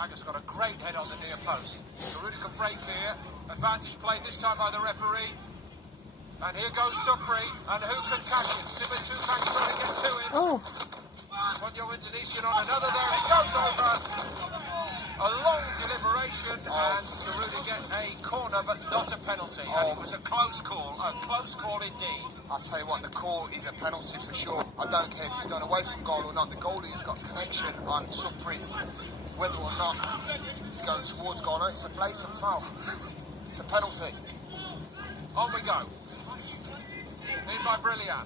Bagger's got a great head on the near post. Garuda can break clear. Advantage played this time by the referee. And here goes Supri. And who can catch him? Simon Tupang trying to get to him. Oh. Ponyo Indonesian on another there. He goes over. A long deliberation, and Garuda get a corner, but not a penalty. And it was a close call indeed. I'll tell you what, the call is a penalty for sure. I don't care if he's going away from goal or not. The goalie has got connection on Supri, whether or not he's going towards goal. No, it's a blatant foul. It's a penalty. On we go. In by Brilliant.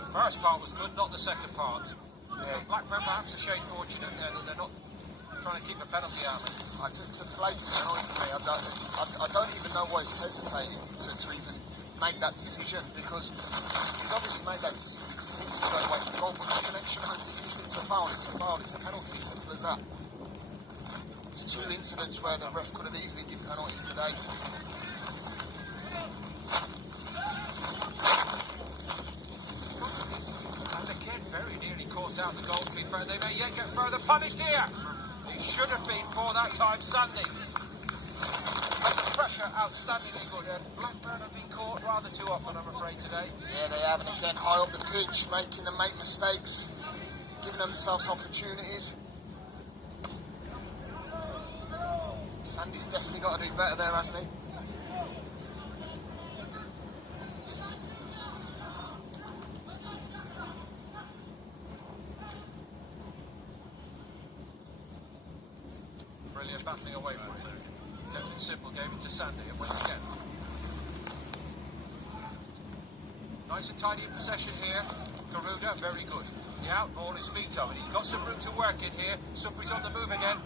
The first part was good, not the second part. Yeah. Blackburn perhaps a shade fortunate there that they're not trying to keep a penalty out of it. It's a blatant penalty for me. I don't even know why he's hesitating to even make that decision, because he's obviously made that decision because he thinks he's going away from goal, but the connection, if it's a foul, it's a foul, it's a penalty, simple as that. There's two incidents where the ref could have easily given penalties today. And again, very nearly caught out the goalkeeper, and they may yet get further punished here. Should have been for that time, Sandy. But the pressure outstandingly good, and Blackburn have been caught rather too often, I'm afraid, today. Yeah, they have, and again, high up the pitch, making them make mistakes, giving themselves opportunities. Sandy's definitely got to do better there, hasn't he? Brilliant battling away from him. Kept it simple, gave it to Sandy, and went again. Nice and tidy in possession here. Garuda, very good. Yeah, all his feet up, and he's got some room to work in here. Supri's on the move again.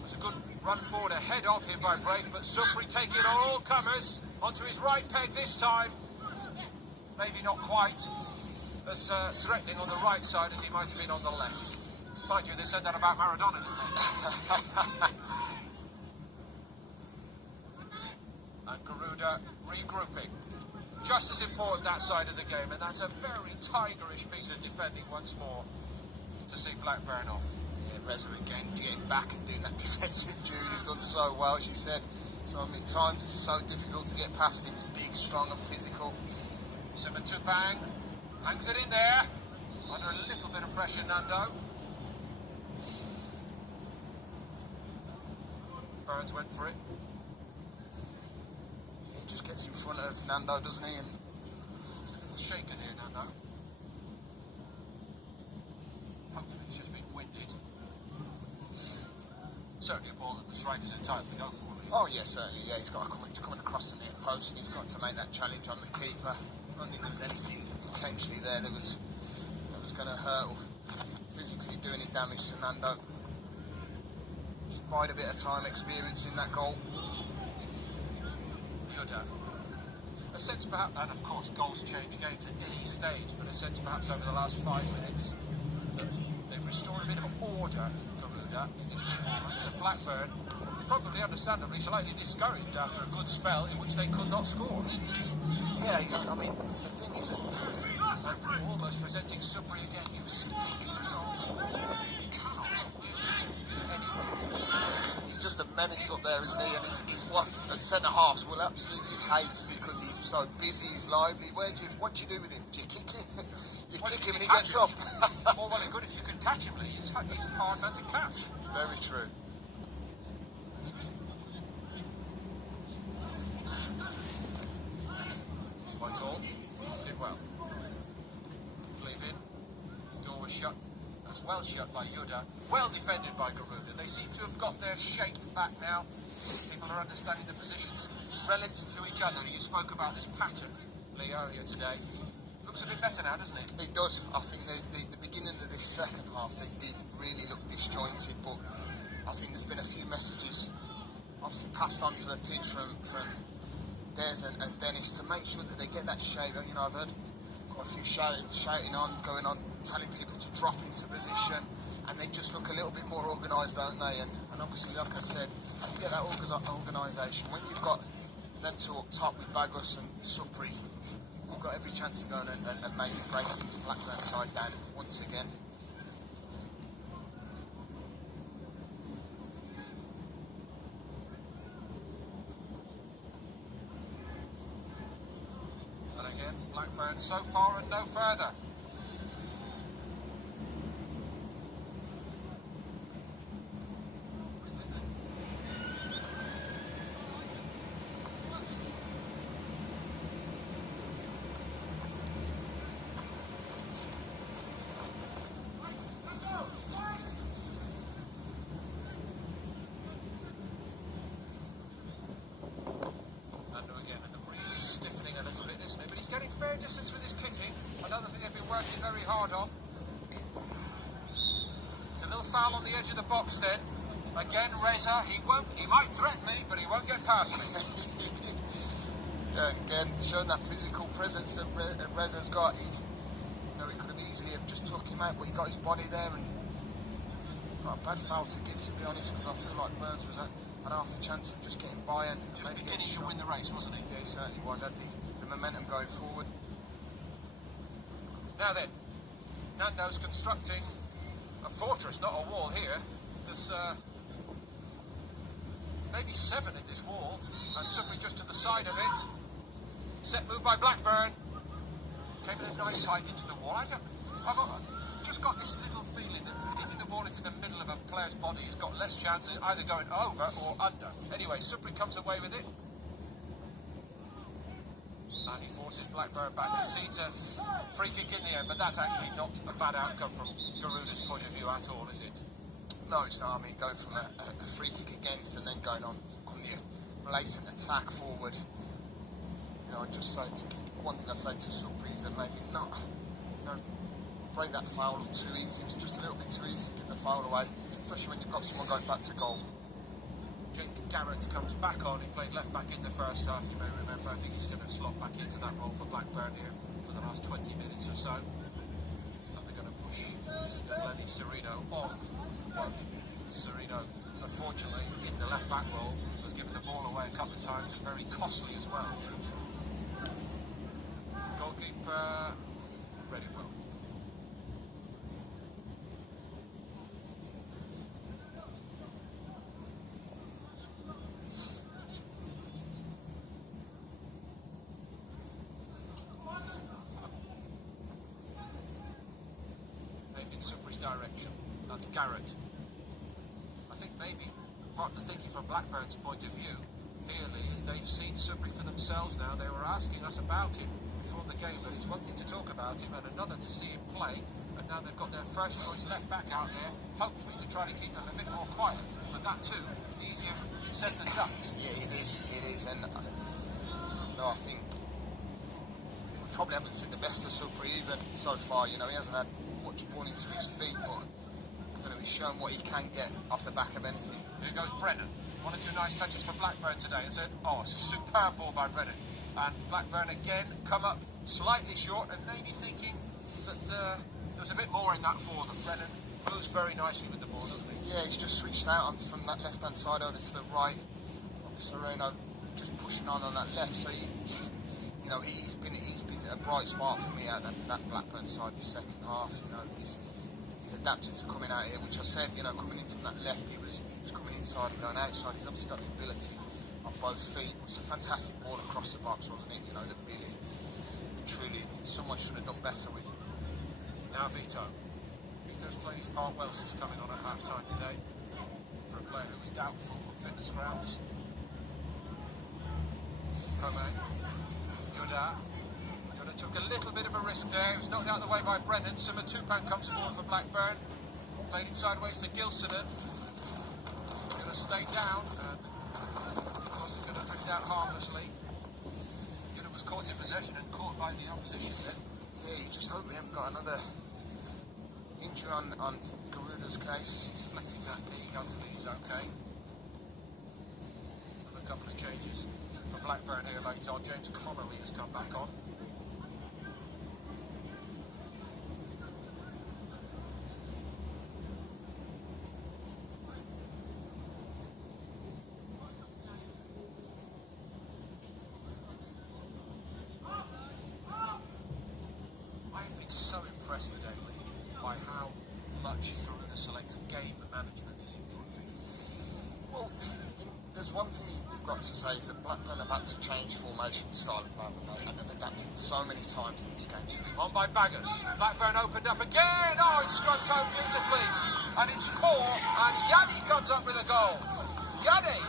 There's a good run forward ahead of him by Brave, but Supri taking all comers onto his right peg this time. Maybe not quite as threatening on the right side as he might have been on the left. Mind you, they said that about Maradona, didn't they? And Garuda regrouping. Just as important that side of the game, and that's a very tigerish piece of defending once more to see Blackburn off. Yeah, Reza again getting back and doing that defensive duty. He's done so well, as you said. So many times it's so difficult to get past him. He's big, strong and physical. Simon Tupang hangs it in there. Under a little bit of pressure, Nando. Burns went for it. He just gets in front of Nando, doesn't he? And a little shaken here, Nando. Hopefully he's just been winded. Certainly a ball that the striker's entitled to go for. Really. Oh yeah, certainly. Yeah, he's got to come across the near post, and he's got to make that challenge on the keeper. I don't think there was anything potentially there that was going to hurt or physically do any damage to Nando. Just bide a bit of time experiencing that goal. A sense perhaps, and of course goals change games at any stage, but a sense perhaps over the last 5 minutes that they've restored a bit of order, Garuda, in this performance, and Blackburn, probably understandably slightly discouraged after a good spell in which they could not score. Yeah, I mean, the thing is that... Almost presenting Supri again, you simply cannot give anyone. He's just a menace up there, isn't he? And he's one that centre-halves will absolutely hate because he's so busy, he's lively. What do you do with him? Do you kick him? You kick him and he gets up. All well and good if you can catch him, Lee. He's a hard man to catch. Very true. Whitehall did well. Cleave in. Door was shut. And well shut by Yuda. Well defended by Garuda. They seem to have got their shape back now. People are understanding the positions relative to each other. You spoke about this pattern, Lee, earlier today. Looks a bit better now, doesn't it? It does. I think the beginning of this second half, they did really look disjointed, but I think there's been a few messages obviously passed on to the pitch from Des and Dennis to make sure that they get that shape. You know, I've heard quite a few shouting on, going on, telling people to drop into position, and they just look a little bit more organised, don't they? And obviously, like I said, you get that organisation. When you've got them two up top with Bagus and Supri, you've got every chance of going and maybe breaking the Blackburn side down once again. Blackburn so far and no further. Stiffening a little bit, isn't it? But he's getting fair distance with his kicking. Another thing they've been working very hard on. It's a little foul on the edge of the box then. Again, Reza, he might threaten me, but he won't get past me. Yeah, again, showing that physical presence that Reza's got. He could have easily have just took him out, but he got his body there, and not a bad foul to give, to be honest, because I feel like Burns was had half a chance of just getting by and just beginning to win the race, wasn't he? Yeah, he certainly was. Had the momentum going forward. Now then, Nando's constructing a fortress, not a wall here. There's maybe 7 in this wall, and Supri just to the side of it. Set move by Blackburn. Came at a nice height into the wall. I've just got this little feeling that hitting the ball into the middle of a player's body has got less chance of either going over or under. Anyway, Supri comes away with it. And he forces Blackburn back. Concedes a free kick in the end, but that's actually not a bad outcome from Garuda's point of view at all, is it? No, it's not. I mean, going from a free kick against and then going on the blatant attack forward. I just say, one thing I say to Supri is that maybe not, break that foul too easy. It was just a little bit too easy to give the foul away, especially when you've got someone going back to goal. Jake Garrett comes back on. He played left back in the first half, you may remember. I think he's going to slot back into that role for Blackburn here for the last 20 minutes or so. And they're going to push Lenny Serino on for both. Serino, unfortunately, in the left back role, has given the ball away a couple of times and very costly as well. Goalkeeper ready well. Maybe in Supri's direction. That's Garrett. I think maybe part of the thinking from Blackburn's point of view here, Lee, is they've seen Supri for themselves now. They were asking us about him before the game, but it's one thing to talk about him and another to see him play, and now they've got their first choice left back out there, hopefully to try to keep them a bit more quiet, but that too, easier said than done. Yeah, it is, and I think we probably haven't seen the best of Supri even so far. He hasn't had much ball into his feet, but he's shown what he can get off the back of anything. Here goes Brennan. 1 or 2 nice touches from Blackburn today. It's a superb ball by Brennan. And Blackburn again come up slightly short and maybe thinking that there was a bit more in that for them. Brennan moves very nicely with the ball, doesn't he? Yeah, he's just switched out from that left-hand side over to the right. Sereno just pushing on that left. So he's been a bright spark for me out that Blackburn side this second half. He's adapted to coming out here, which I said, coming in from that left, he was coming inside and going outside. He's obviously got the ability on both feet. It was a fantastic ball across the box, wasn't it? That really, truly, someone should have done better with. Now Vito. Vito's played his part well since coming on at half-time today. For a player who was doubtful on fitness grounds. Kome. Yoda took a little bit of a risk there. He was knocked out of the way by Brennan. Summa Tupan comes forward for Blackburn. Played it sideways to Gilsonen. Going to stay down. Wasn't going to drift out harmlessly. Yoda was caught in possession and caught by the opposition then. Yeah, you just hope we haven't got another injury on Garuda's case. He's flexing that knee. Hopefully he's okay. And a couple of changes for Blackburn here later on. James Connolly has come back on. Today by how much Garuda Select's game management is improving. Well, There's one thing you've got to say is that Blackburn have had to change formation style of play, and they've adapted so many times in this game. On by Baggers. Blackburn opened up again. Oh, it's stroked home beautifully. And it's 4, and Yaddy comes up with a goal. Yaddy!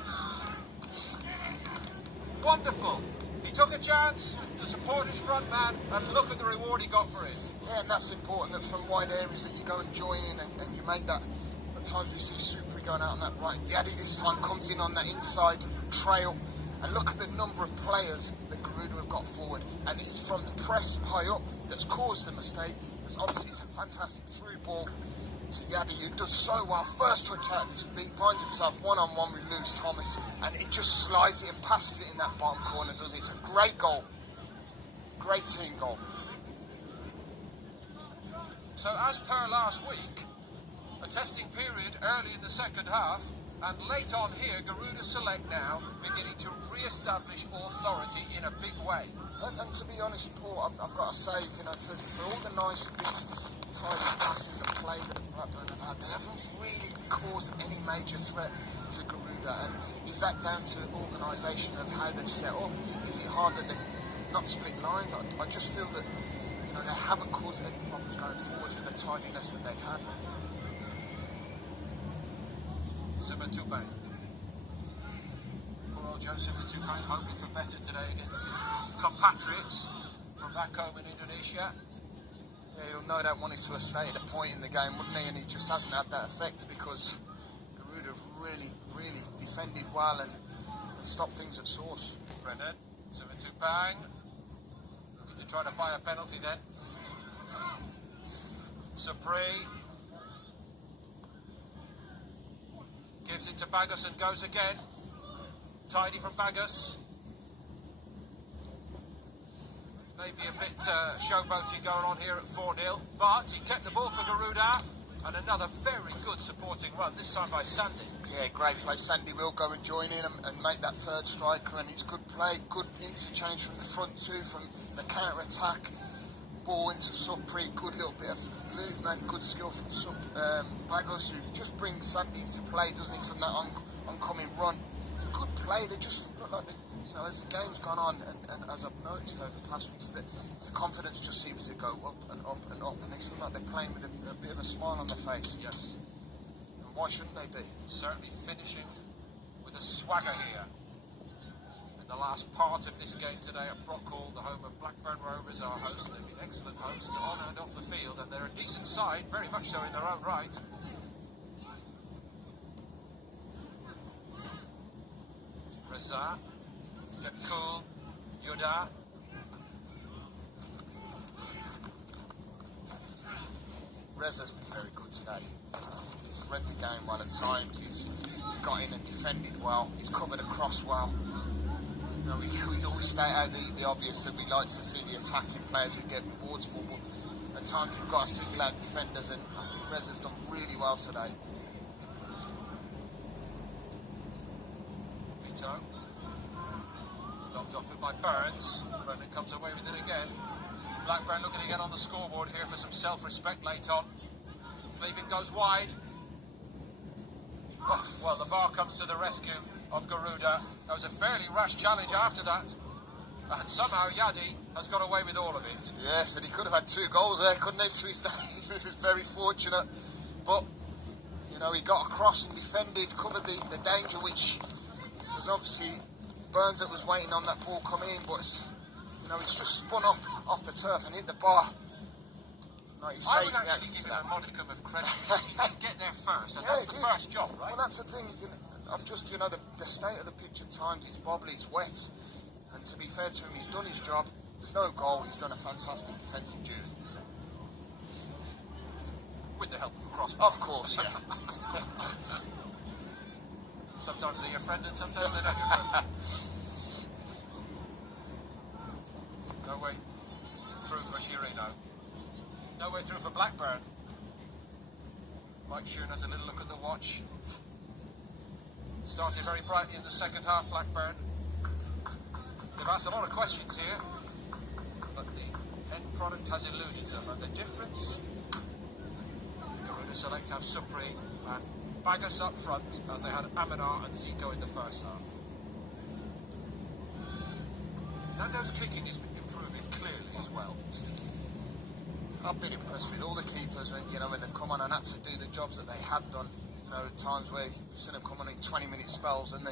Wonderful. He took a chance to support his front man, and look at the reward he got for it. Yeah, and that's important, that from wide areas that you go and join in and you make that. At times we see Supri going out on that right, and Yaddy this time comes in on that inside trail. And look at the number of players that Garuda have got forward. And it's from the press high up that's caused the mistake. There's obviously it's a fantastic through ball to Yaddy, who does so well. First touch out of his feet, finds himself one-on-one with Lewis Thomas, and it just slides it and passes it in that bottom corner, doesn't it? It's a great goal. Great team goal. So as per last week, a testing period early in the second half, and late on here, Garuda Select now beginning to re-establish authority in a big way. And to be honest, Paul, I've got to say, you know, for all the nice bits of tidy passes and play that Blackburn have had, they haven't really caused any major threat to Garuda. And is that down to organisation of how they've set up? Is it hard that they've not split lines? I just feel that, you know, they haven't caused any problems going forward for the tidiness that they've had. Simatupang. Poor old Joe Simatupang hoping for better today against his compatriots from back home in Indonesia. Yeah, he'll no doubt wanted to have stayed at a point in the game, wouldn't he? And he just hasn't had that effect because Garuda have really defended well and stopped things at source. Brendan, Simatupang looking to try to buy a penalty then. Supri gives it to Baggers and goes again. Tidy from Baggers. Maybe a bit showboating going on here at 4-0, but he kept the ball for Garuda, and another very good supporting run, this time by Sandy. Yeah, great play. Sandy will go and join in and make that third striker, and it's good play, good interchange from the front two, from the counter-attack, ball into Supri, good little bit of movement, good skill from Baggers, who just brings Sandy into play, doesn't he, from that oncoming run. It's a good play. They just look like, you know, as the game's gone on, and as I've noticed over the past weeks, that the confidence just seems to go up and up and up, and they seem like they're playing with a bit of a smile on their face. Yes. And why shouldn't they be? Certainly finishing with a swagger here. In the last part of this game today at Brockhall, the home of Blackburn Rovers, our hosts. They've been excellent hosts on and off the field, and they're a decent side, very much so in their own right. Reza, get cool, Yoda. Reza's been very good today. He's read the game well at times. He's got in and defended well. He's covered across well. You know, we always state out the obvious that we like to see the attacking players who get rewards for, but at times we've got to single out defenders, and I think Reza's done really well today. Vito. Knocked off it by Burns. Brendan comes away with it again. Blackburn looking to get on the scoreboard here for some self-respect late on. Cleveland goes wide. Oh, well, the bar comes to the rescue of Garuda. That was a fairly rash challenge after that. And somehow Yaddy has got away with all of it. Yes, and he could have had 2 goals there, couldn't he, to his name? He was very fortunate. But, you know, he got across and defended, covered the danger, which was obviously Burns that was waiting on that ball coming in, but, you know, it's just spun up off the turf and hit the bar. No, he I would saved actually give him a modicum of credit. He did get there first, and yeah, that's the first job, right? Well, that's the thing. You know, I've just, you know, the state of the pitch at times is wobbly, it's wet. And to be fair to him, he's done his job. There's no goal. He's done a fantastic defensive duty. With the help of a crossbar. Of course, yeah. Sometimes they're your friend and sometimes they're not your friend. No way through for Chirino. No way through for Blackburn. Mike Sheeran has a little look at the watch. Started very brightly in the second half, Blackburn. They've asked a lot of questions here, but the end product has eluded them. And the difference, Garuda Select have Supri and Bagus up front, as they had Aminar and Zico in the first half. Nando's kicking is improving clearly as well. I've been impressed with all the keepers when they've come on and had to do the jobs that they have done. At times where you've seen them come on in 20-minute spells, and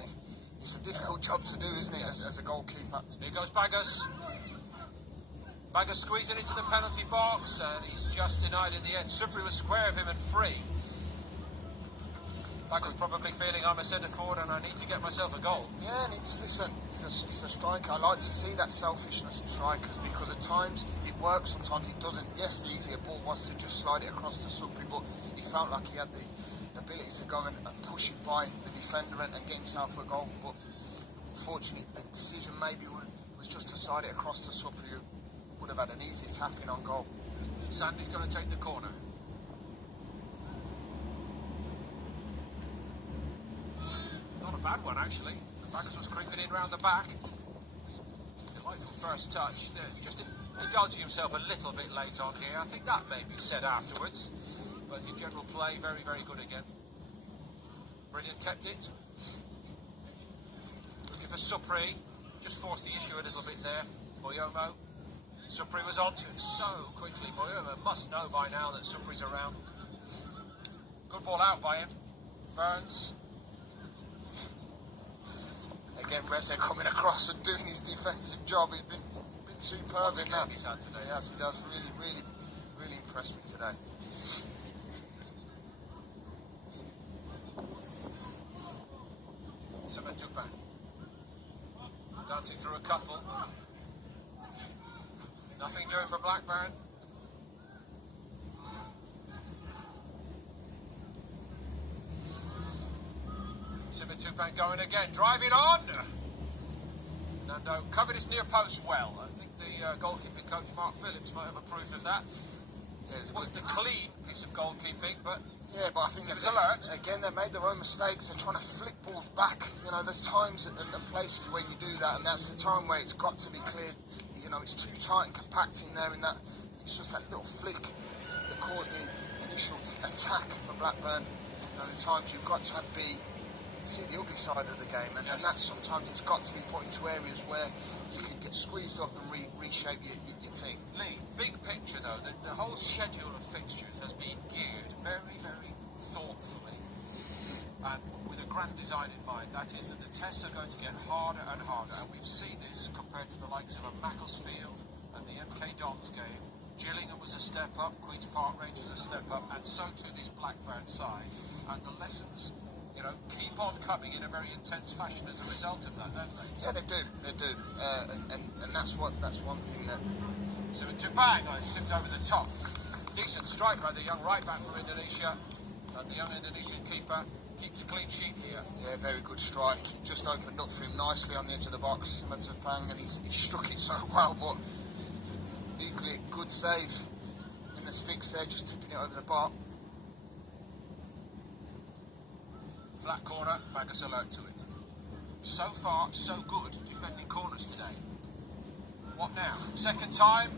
it's a difficult job to do, isn't it, as a goalkeeper? Here goes Bagus. Bagus squeezing into the penalty box, and he's just denied in the end. Supri was square of him and free. Bagus probably feeling I'm a centre forward and I need to get myself a goal. Yeah, listen, he's a striker. I like to see that selfishness in strikers, because at times it works, sometimes it doesn't. Yes, the easier ball was to just slide it across to Supri, but he felt like he had the ability to go and push it by the defender and get himself a goal. But unfortunately, the decision maybe was just to slide it across to Supri, who would have had an easy tap in on goal. Sandy's going to take the corner. Not a bad one, actually. Bagus was creeping in round the back. Delightful first touch. Just indulging himself a little bit late on here. I think that may be said afterwards. But in general play, very, very good again. Brilliant, kept it. Looking for Supri. Just forced the issue a little bit there. Boyomo. Supri was onto him so quickly. Boyomo must know by now that Supri's around. Good ball out by him. Burns. Again, Reze coming across and doing his defensive job. He's been superb in that. He's had today. Yes, he does. Really impressed me today. Tupan. Dancing through a couple. Nothing doing for Blackburn. Tupan going again, driving on. Nando covered his near post well. I think the goalkeeping coach Mark Phillips might have approved of that. Yeah, it wasn't a clean piece of goalkeeping, but yeah, but I think it was alert. Again, they've made their own mistakes. They're trying to flick balls back. There's times and places where you do that, and that's the time where it's got to be cleared. It's too tight and compact in there, and that it's just that little flick that caused the initial attack for Blackburn. The times you've got to see the ugly side of the game, and that's sometimes it's got to be put into areas where you can get squeezed up and reshape your team. Lee, big picture though, the whole schedule of fixtures has been geared very, very thoughtfully and with a grand design in mind. That is that the tests are going to get harder and harder, and we've seen this compared to the likes of a Macclesfield and the MK Dons game. Gillingham was a step up, Queen's Park Rangers a step up, and so too this Blackburn side. And the lessons keep on coming in a very intense fashion as a result of that, don't they? Yeah, they do. And that's one thing that... So Tupang, it's tipped over the top. Decent strike by the young right back from Indonesia. And the young Indonesian keeper keeps a clean sheet here. Yeah, very good strike. He just opened up for him nicely on the edge of the box, Tupang, and he struck it so well, but equally good save in the sticks there, just tipping it over the bar. Flat corner, Bagus alert to it. So far, so good defending corners today. What now? Second time.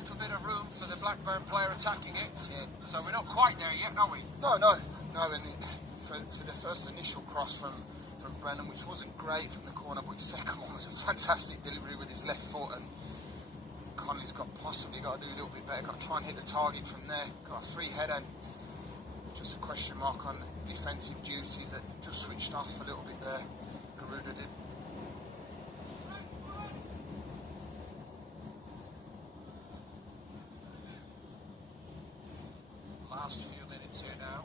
Little bit of room for the Blackburn player attacking it. Yeah. So we're not quite there yet, are we? No. And for the first initial cross from Brennan, which wasn't great from the corner, but his second one was a fantastic delivery with his left foot, and Connolly's possibly got to do a little bit better. Got to try and hit the target from there. Got a free header. And just a question mark on defensive duties that just switched off a little bit there. Garuda did. Last few minutes here now.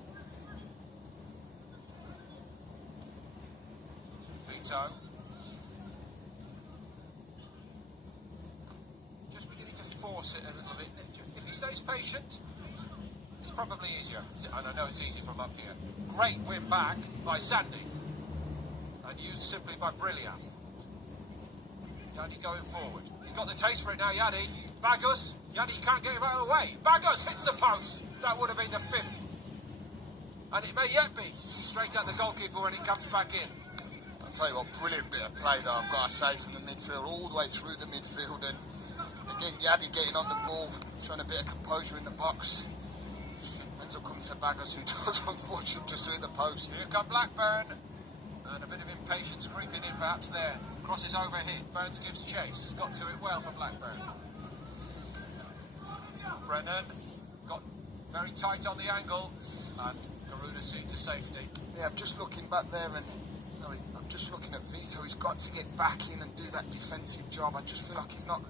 Vito. Just beginning to force it a little bit. If he stays patient, it's probably easier. And I know it's easy from up here. Great win back by Sandy. And used simply by Brilliant. Yadi going forward. He's got the taste for it now, Yadi. Bagus. Yadi can't get him out of the way. Bagus hits the post. That would have been the fifth. And it may yet be. Straight at the goalkeeper when it comes back in. I'll tell you what, brilliant bit of play though, I've got to say, from the midfield, all the way through the midfield. And again, Yadi getting on the ball, showing a bit of composure in the box. Ends up coming to Baggers, who does unfortunately just hit the post. Here come Blackburn, and a bit of impatience creeping in perhaps there. Crosses over hit, Burns gives chase, got to it well for Blackburn. Brennan got very tight on the angle, and Garuda see it to safety. Yeah, I'm just looking back there, and I'm just looking at Vito. He's got to get back in and do that defensive job. I just feel like he's not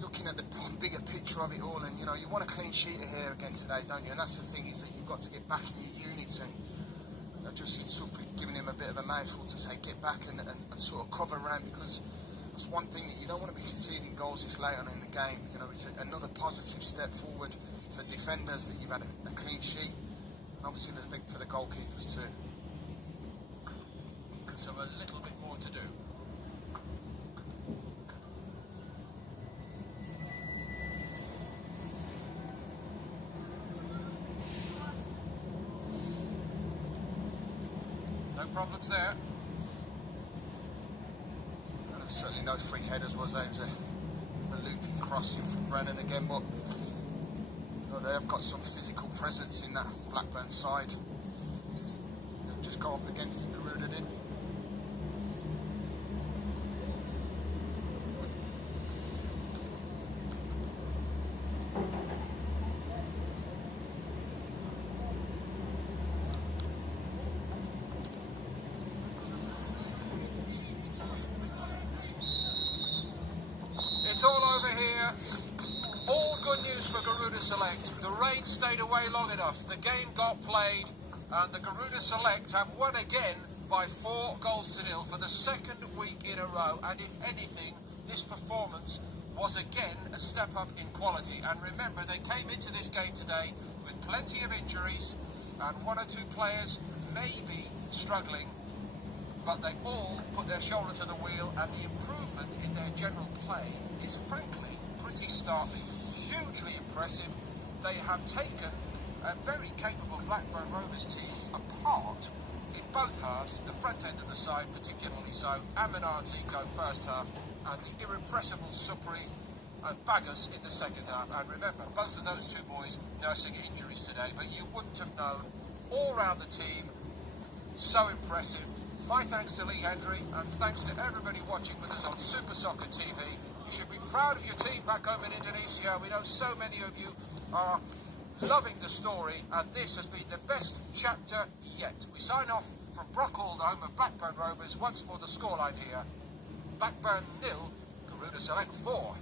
looking at the bigger picture of it all. And you want a clean sheet here again today, don't you? And that's the thing, is that you've got to get back in your units. And I just seen Supri giving him a bit of a mouthful to say get back and sort of cover around, because that's one thing that you don't want to be conceding goals this late on in the game. It's another positive step forward for defenders that you've had a clean sheet, and obviously the thing for the goalkeepers too. So a little bit more to do. No problems there. There was certainly no free headers, was there? It was a looping crossing from Brennan again, but they have got some physical presence in that Blackburn side. They'll just go up against it, Garuda did. It's all over here. All good news for Garuda Select. The rain stayed away long enough. The game got played, and the Garuda Select have won again by 4 goals to 0 for the second week in a row. And if anything, this performance was again a step up in quality. And remember, they came into this game today with plenty of injuries, and 1 or 2 players maybe struggling, but they all put their shoulder to the wheel, and the improvement in their general play is frankly pretty startling. Hugely impressive. They have taken a very capable Blackburn Rovers team apart in both halves, the front end of the side particularly so. Aminar Zico first half, and the irrepressible Supri and Baggers in the second half. And remember, both of those 2 boys nursing injuries today, but you wouldn't have known. All round the team, so impressive. My thanks to Lee Hendry, and thanks to everybody watching with us on Super Soccer TV. You should be proud of your team back home in Indonesia. We know so many of you are loving the story, and this has been the best chapter yet. We sign off from Brockall, the home of Blackburn Rovers. Once more the scoreline here. Blackburn 0, Garuda Select 4.